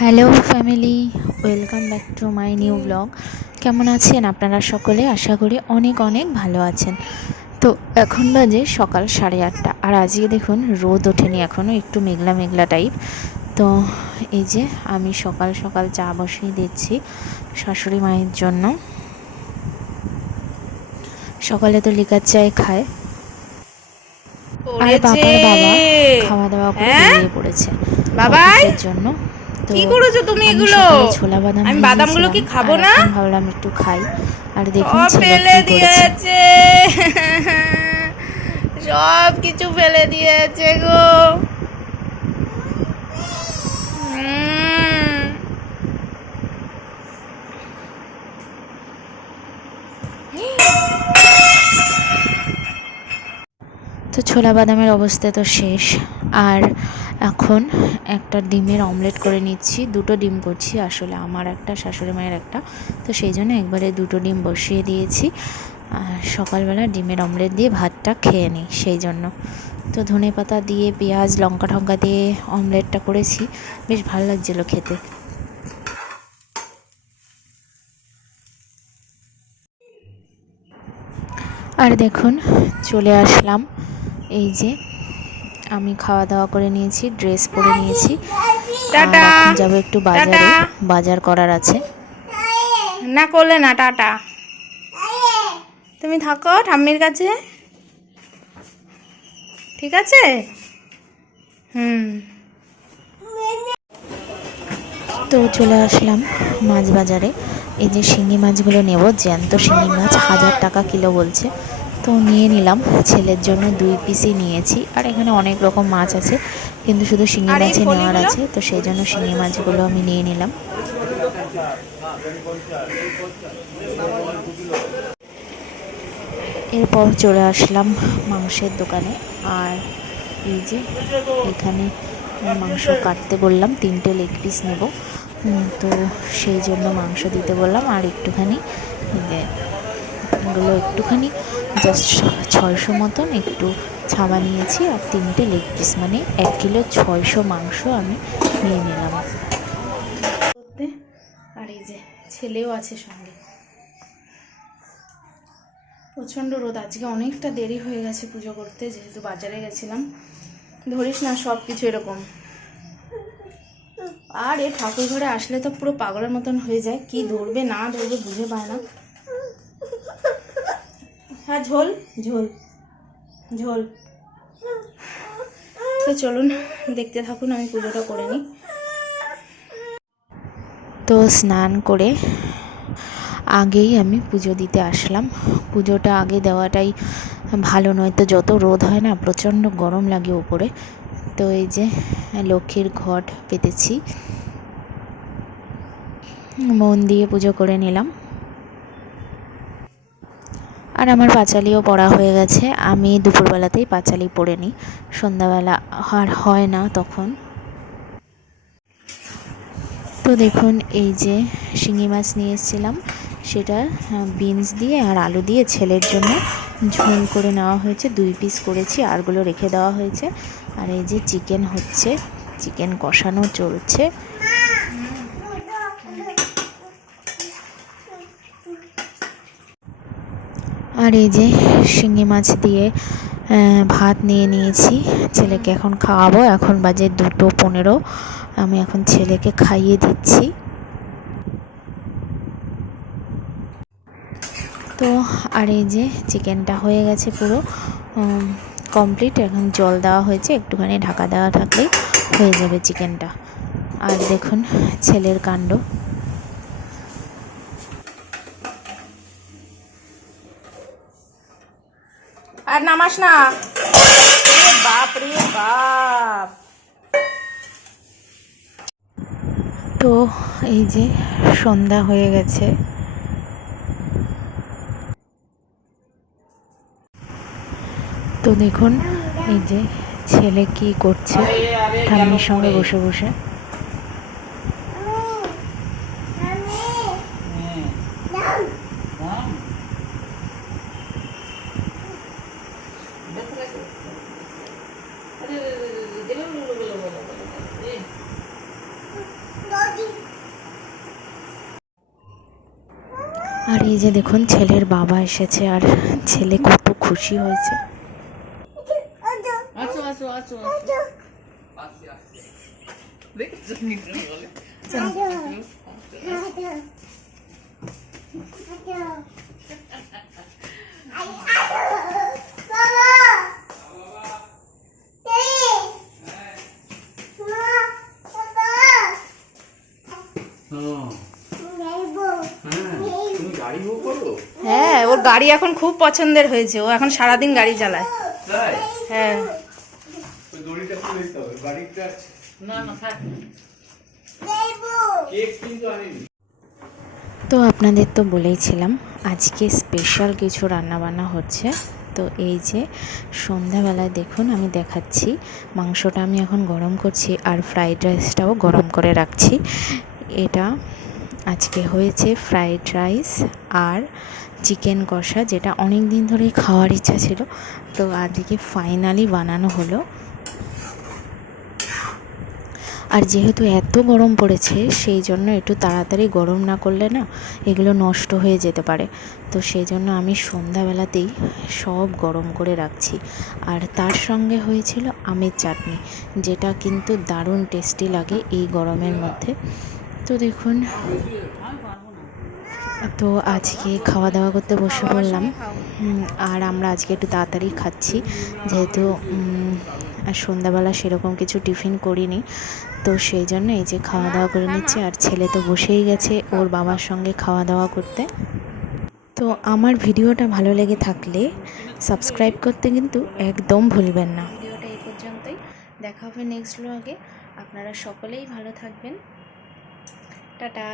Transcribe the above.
Hello family welcome back to my new blog. কেমন আছেন আপনারা সকলে? আশা করি অনেক অনেক ভালো আছেন। তো এখন বাজে সকাল সাড়ে আটটা আর আজকে দেখুন রোদ ওঠেনি এখনও একটু মেঘলা মেঘলা টাইপ তো এই যে আমি সকাল সকাল চা বসিয়ে দিচ্ছি শাশুড়ি মায়ের জন্য। সকালে তো লিকার চায় খায়। আর বাবার বাবা খাওয়া দাওয়া করে হ্যাঁ? বেরিয়ে পড়েছে? অফিসের জন্য। কি করেছ তুমি এগুলো? ছোলা বাদাম আমি বাদামগুলো কি খাব না? ভাবলাম একটু খাই। আর দেখুন ফেলে দিয়েছে। সব কিছু ফেলে দিয়েছে গো। তো ছোলা বাদামের অবস্থা তো শেষ। আর এখন একটা ডিমের অমলেট করে নিচ্ছি। দুটো ডিম করছি আসলে, আমার একটা, শাশুড়ি মায়ের একটা। তো সেই জন্য একবারে দুটো ডিম বসিয়ে দিয়েছি। আর সকালবেলা ডিমের অমলেট দিয়ে ভাতটা খেয়ে নিই সেই জন্য। তো ধনে পাতা দিয়ে, পেঁয়াজ, লঙ্কা ঠঙ্কা দিয়ে অমলেটটা করেছি। বেশ ভালো লাগছিল খেতে। আর দেখুন, চলে আসলাম এই যে আমি খাওয়া দাওয়া করে নিয়েছি ড্রেস পরে নিয়েছি। যাব একটু বাজারে বাজার করার আছে। না করলে না টাটা। তুমি থাকো ঠাম্মির কাছে। ঠিক আছে? হুম। তো চলে আসলাম মাছ বাজারে। এই যে শিঙি মাছগুলো নেব জ্যান্ত শিঙি মাছ হাজার টাকা কিলো বলছে। তো নিয়ে নিলাম। ছেলের জন্য দুই পিসই নিয়েছি। আর এখানে অনেক রকম মাছ আছে। কিন্তু শুধু শিঙি মাছে নেওয়ার আছে। তো সেই জন্য শিঙি মাছগুলো আমি নিয়ে নিলাম। এরপর চলে আসলাম মাংসের দোকানে। আর এই যে এখানে মাংস কাটতে বললাম। তিনটে লেগ পিস নেব। তো সেই জন্য মাংস দিতে বললাম। আর একটুখানি এগুলো একটুখানি জাস্ট ছয়শো মতন একটু ছাবা নিয়েছি আর তিনটে লেগ পিস মানে এক কিলো ছয়শো মাংস আমি নিয়ে নিলাম। আর এই যে ছেলেও আছে সঙ্গে। প্রচণ্ড রোদ, আজকে অনেকটা দেরি হয়ে গেছে পুজো করতে, যেহেতু বাজারে গেছিলাম। ধরিস না সব কিছু এরকম। আর এ ঠাকুর ঘরে আসলে তো পুরো পাগলের মতন হয়ে যায়, কি ধরবে না ধরবে বুঝে পায় না। হ্যাঁ ঝোল? ঝোল। ঝোল। তো চলুন, দেখতে থাকুন, আমি পুজোটা করে নিই। তো স্নান করে আগেই আমি পুজো দিতে আসলাম। পুজোটা আগে দেওয়াটাই ভালো নয় তো যত রোদ হয় না, প্রচণ্ড গরম লাগে ওপরে। তো এই যে লক্ষ্মীর ঘট পেতেছি। মন দিয়ে পুজো করে নিলাম। আর আমার পাঁচালিও পড়া হয়ে গেছে। আমি দুপুরবেলাতেই পাঁচালি পড়ে নিই। সন্ধ্যাবেলা আর হয় না তখন। তো দেখুন, এই যে শিঙি মাছ নিয়ে এসেছিলাম। সেটা বিনস দিয়ে আর আলু দিয়ে ছেলের জন্য ঝোল করে নেওয়া হয়েছে। দুই পিস করেছি, আরগুলো রেখে দেওয়া হয়েছে। আর এই যে চিকেন হচ্ছে, চিকেন কষানো চলছে। আর এই যে শিঙি মাছ দিয়ে ভাত নিয়ে নিয়েছি। ছেলেকে এখন খাওয়াবো। এখন বাজে দুটো পনেরো। আমি এখন ছেলেকে খাইয়ে দিচ্ছি। তো আর এই যে চিকেনটা হয়ে গেছে পুরো কমপ্লিট এখন জল দেওয়া হয়েছে। একটুখানি ঢাকা দেওয়া থাকলেই হয়ে যাবে চিকেনটা। আর দেখুন ছেলের কাণ্ড। আর নামাস না। বাপ রে বাপ। তো এই যে সন্ধ্যা হয়ে গেছে। তো দেখুন, এই যে ছেলে কি করছে, ঠাম্মির সঙ্গে বসে বসে। আর এই যে দেখুন ছেলের বাবা এসেছে আর ছেলে কত খুশি হয়েছে। আসো তুমি গাড়ি করো? হ্যাঁ ওর গাড়ি এখন খুব পছন্দের হয়েছে। ও এখন সারাদিন গাড়ি চালায়। হ্যাঁ। দড়িটা খুলে দিতে হবে গাড়িটা না না থাক। কেক কিন্তু আনিনি। তো আপনাদের তো বলেইছিলাম আজকে স্পেশাল কিছু রান্নাবান্না হচ্ছে। তো এই যে সন্ধ্যাবেলায় দেখুন আমি দেখাচ্ছি। মাংসটা আমি এখন গরম করছি আর ফ্রাইড রাইসটাও গরম করে রাখছি। এটা আজকে হয়েছে ফ্রাইড রাইস আর চিকেন কষা, যেটা অনেক দিন ধরেই খাওয়ার ইচ্ছা ছিল। তো আজকে ফাইনালি বানানো হলো। আর যেহেতু এত গরম পড়েছে, সেই জন্য একটু তাড়াতাড়ি গরম না করলে না এগুলো নষ্ট হয়ে যেতে পারে। তো সেই জন্য আমি সন্ধ্যাবেলাতেই সব গরম করে রাখছি। আর তার সঙ্গে হয়েছিল আমের চাটনি, যেটা কিন্তু দারুণ টেস্টি লাগে এই গরমের মধ্যে। তো দেখুন, তো আজকে খাওয়া দাওয়া করতে বসে পড়লাম। আর আমরা আজকে একটু তাড়াতাড়ি খাচ্ছি। যেহেতু আর সন্ধ্যাবেলা সেরকম কিছু টিফিন করিনি, তো সেই জন্য এই যে খাওয়া দাওয়া করে নিচ্ছি। আর ছেলে তো বসেই গেছে ওর বাবার সঙ্গে খাওয়া দাওয়া করতে। তো আমার ভিডিওটা ভালো লেগে থাকলে সাবস্ক্রাইব করতে কিন্তু একদম ভুলবেন না। ভিডিওটা এই পর্যন্তই। দেখা হবে নেক্সট ব্লগে আপনারা সকলেই ভালো থাকবেন। টাটা